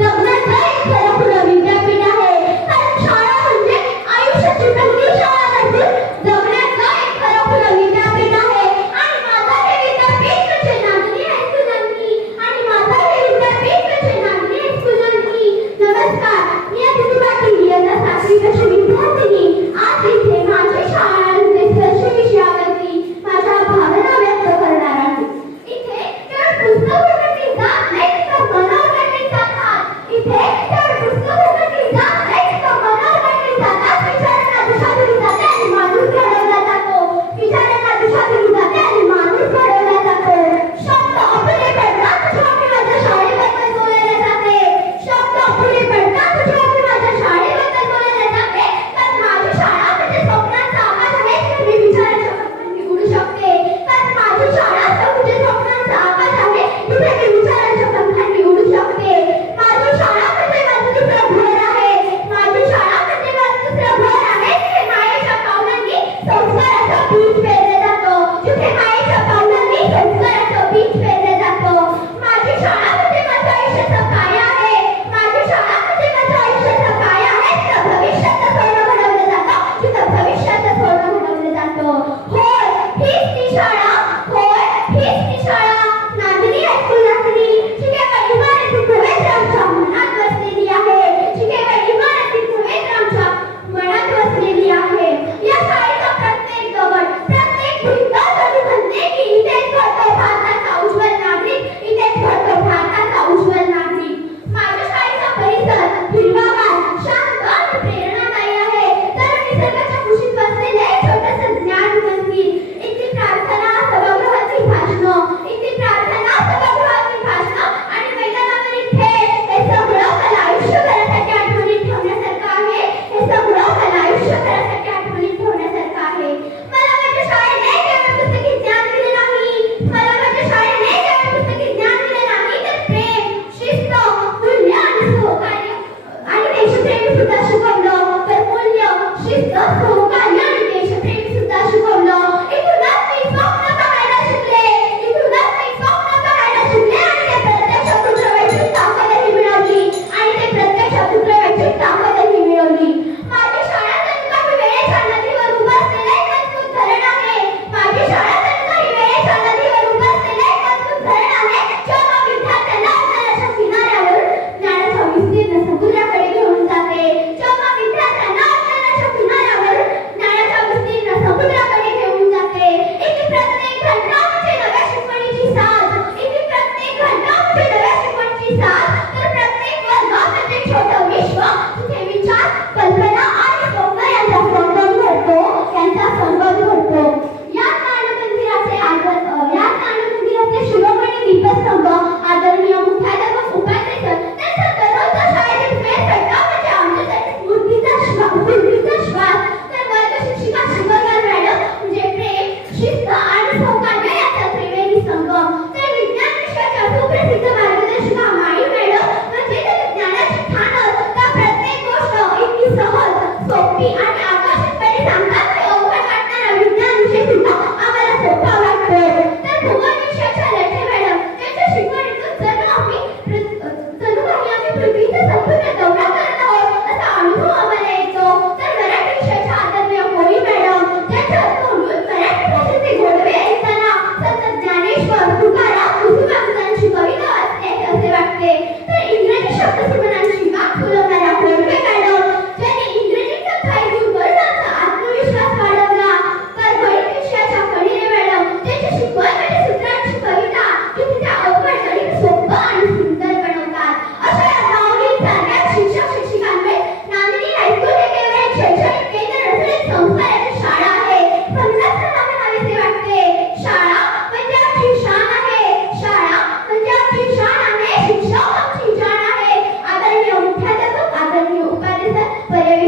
จะ happened? to the but